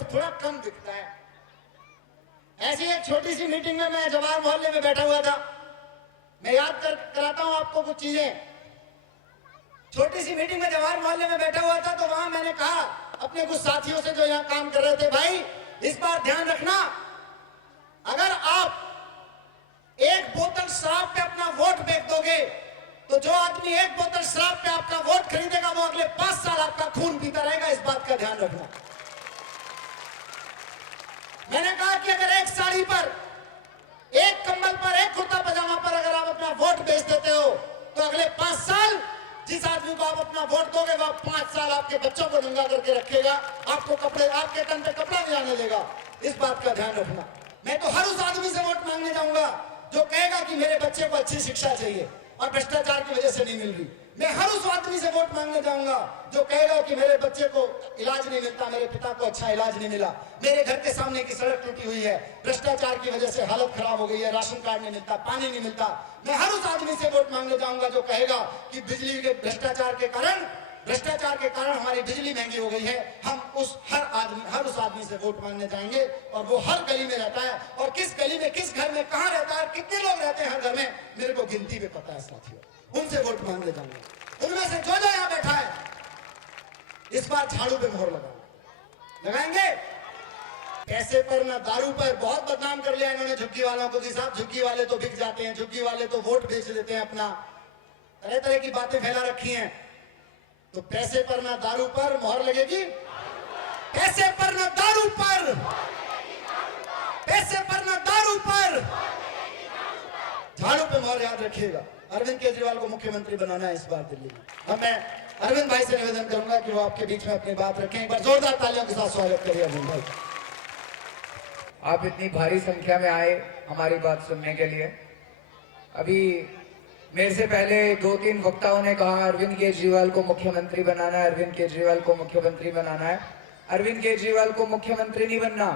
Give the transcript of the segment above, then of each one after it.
Vote थोड़ा कम दिखता है। ऐसी एक छोटी सी मीटिंग में मैं जवाहर मोहल्ले में बैठा हुआ था। मैं याद कराता हूं आपको कुछ चीजें। छोटी सी मीटिंग में जवाहर मोहल्ले में बैठा हुआ था, तो वहां मैंने कहा अपने कुछ साथियों से जो यहां काम कर रहे थे, भाई इस बार ध्यान रखना, अगर आप एक बोतल शराब पे अपना वोट बेच दोगे तो जो आदमी एक बोतल शराब पे आपका वोट खरीदेगा वो अगले 5 साल आपका खून पीता रहेगा। इस बात का ध्यान रखना। मैंने कहा कि अगर एक साड़ी पर, एक कंबल पर, एक कुर्ता पजामा पर अगर आप अपना वोट बेच देते हो तो अगले 5 साल जिस आदमी को आप अपना वोट दोगे वह 5 साल आपके बच्चों को नंगा करके रखेगा, आपको कपड़े, आपके तन पे कपड़ा भी आने देगा। इस बात का ध्यान रखना। मैं तो हर उस आदमी से वोट मांगने जाऊंगा जो कहेगा कि मेरे बच्चे को अच्छी शिक्षा चाहिए और भ्रष्टाचार की वजह से नहीं मिल रही। मैं हर उस आदमी से वोट मांगने जाऊंगा जो कहेगा कि मेरे बच्चे को इलाज नहीं मिलता, मेरे पिता को अच्छा इलाज नहीं मिला, मेरे घर के सामने की सड़क टूटी हुई है, भ्रष्टाचार की वजह से हालत खराब हो गई है, राशन कार्ड नहीं मिलता, पानी नहीं मिलता। मैं हर उस आदमी से वोट मांगने जाऊंगा जो कहेगा कि बिजली के भ्रष्टाचार के कारण हमारी बिजली महंगी हो गई है। हम हर उस आदमी से वोट मांगने जाएंगे और वो हर गली में रहता है, और किस गली में, किस घर में, कहां रहता है, कितने लोग रहते हैं हर घर में, मेरे को गिनती में पता है साथियों। उनसे वोट मांगने जाएंगे। उनमें से जो यहां बैठा है इस बार झाड़ू पे मोहर लगाएंगे। पैसे पर ना दारू पर बहुत बदनाम कर लिया इन्होंने झुग्गी वालों को कि साहब झुग्गी वाले तो बिक जाते हैं, झुग्गी वाले तो वोट बेच देते हैं अपना, तरह तरह की बातें फैला रखी हैं। तो पैसे पर ना दारू पर मोहर लगेगी, पैसे पर ना दारू पर, पैसे पर ना दारू पर, झाड़ू पे मोहर याद रखिएगा। अरविंद केजरीवाल को मुख्यमंत्री बनाना है इस बार दिल्ली में। अब मैं अरविंद भाई से निवेदन करूंगा कि वो आपके बीच में अपनी बात रखें। एक बार जोरदार तालियों के साथ स्वागत करिए अरविंद भाई। आप इतनी भारी संख्या में आए हमारी बात सुनने के लिए। अभी मेरे से पहले 2-3 वक्ताओं ने कहा अरविंद केजरीवाल को मुख्यमंत्री बनाना है, अरविंद केजरीवाल को मुख्यमंत्री बनाना है। अरविंद केजरीवाल को मुख्यमंत्री नहीं बनना,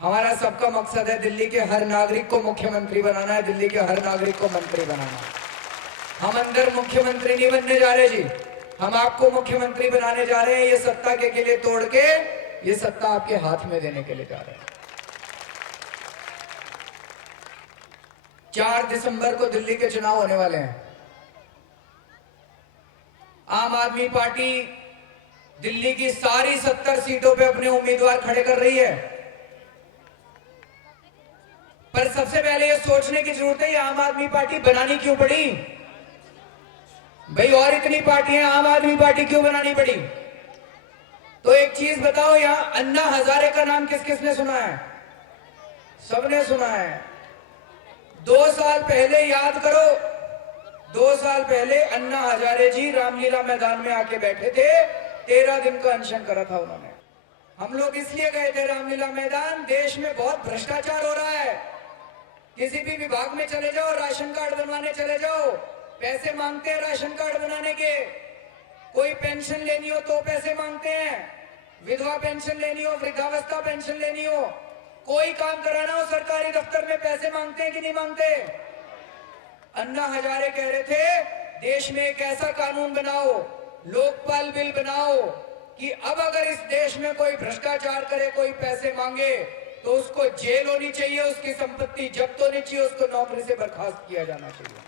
हमारा सबका मकसद है दिल्ली के हर नागरिक को मुख्यमंत्री बनाना है, दिल्ली के हर नागरिक को मंत्री बनाना। हम अंदर मुख्यमंत्री नहीं बनने जा रहे जी, हम आपको मुख्यमंत्री बनाने जा रहे हैं। ये सत्ता के लिए तोड़ के ये सत्ता आपके हाथ में देने के लिए जा रहे हैं। 4 दिसंबर को दिल्ली के चुनाव होने वाले हैं। आम आदमी पार्टी दिल्ली की सारी 70 सीटों पे अपने उम्मीदवार खड़े कर रही है। पर सबसे पहले ये सोचने की जरूरत है ये आम आदमी पार्टी बनानी क्यों पड़ी भाई? और इतनी पार्टियां, आम आदमी पार्टी क्यों बनानी पड़ी? तो एक चीज बताओ, यहां अन्ना हजारे का नाम किस किसने सुना है? सबने सुना है। 2 साल पहले याद करो, 2 साल पहले अन्ना हजारे जी रामलीला मैदान में आके बैठे थे, 13 दिन का अनशन करा था उन्होंने। हम लोग इसलिए गए थे रामलीला मैदान, देश में बहुत भ्रष्टाचार हो रहा है। किसी भी विभाग में चले जाओ, राशन कार्ड बनवाने चले जाओ, पैसे मांगते हैं राशन कार्ड बनाने के। कोई पेंशन लेनी हो तो पैसे मांगते हैं, विधवा पेंशन लेनी हो, वृद्धावस्था पेंशन लेनी हो, कोई काम कराना हो सरकारी दफ्तर में पैसे मांगते हैं कि नहीं मांगते? अन्ना हजारे कह रहे थे देश में एक ऐसा कानून बनाओ, लोकपाल बिल बनाओ कि अब अगर इस देश में कोई भ्रष्टाचार करे, कोई पैसे मांगे तो उसको जेल होनी चाहिए, उसकी संपत्ति जब्त होनी चाहिए, उसको नौकरी से बर्खास्त किया जाना चाहिए।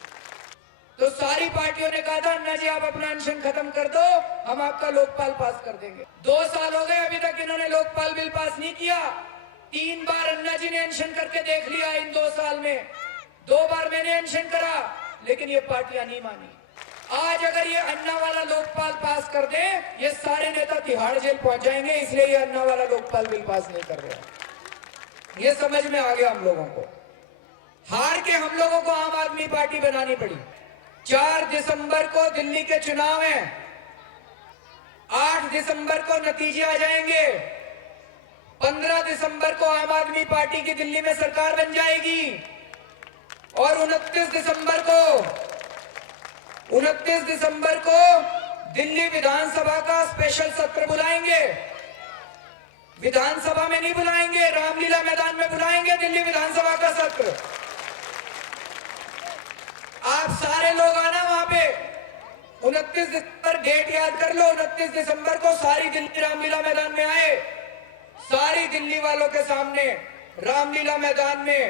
तो सारी पार्टियों ने कहा था अन्ना जी आप अपना अनशन खत्म कर दो, हम आपका लोकपाल पास कर देंगे। 2 साल हो गए, अभी तक इन्होंने लोकपाल बिल पास नहीं किया। 3 बार अन्ना जी ने अनशन करके देख लिया इन 2 साल में, 2 बार मैंने अनशन करा, लेकिन ये पार्टियां नहीं मानी। आज अगर ये अन्ना वाला लोकपाल पास कर दे, ये सारे नेता तिहाड़ जेल पहुंच जाएंगे, इसलिए ये अन्ना वाला लोकपाल बिल पास नहीं कर रहे। ये समझ में आ गया हम लोगों को। हार के हम लोगों को आम आदमी पार्टी बनानी पड़ी। 4 दिसंबर को दिल्ली के चुनाव हैं, 8 दिसंबर को नतीजे आ जाएंगे, 15 दिसंबर को आम आदमी पार्टी की दिल्ली में सरकार बन जाएगी, और 29 दिसंबर को दिल्ली विधानसभा का स्पेशल सत्र बुलाएंगे। विधानसभा में नहीं बुलाएंगे, रामलीला मैदान में बुलाएंगे दिल्ली विधानसभा का सत्र। आप सारे लोग आना वहां पे। 29 दिसंबर डेट याद कर लो, 29 दिसंबर को सारी दिल्ली रामलीला मैदान में आए। सारी दिल्ली वालों के सामने रामलीला मैदान में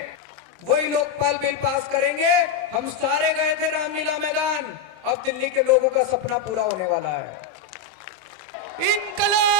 वही लोकपाल बिल पास करेंगे। हम सारे गए थे रामलीला मैदान, अब दिल्ली के लोगों का सपना पूरा होने वाला है। इनकलाब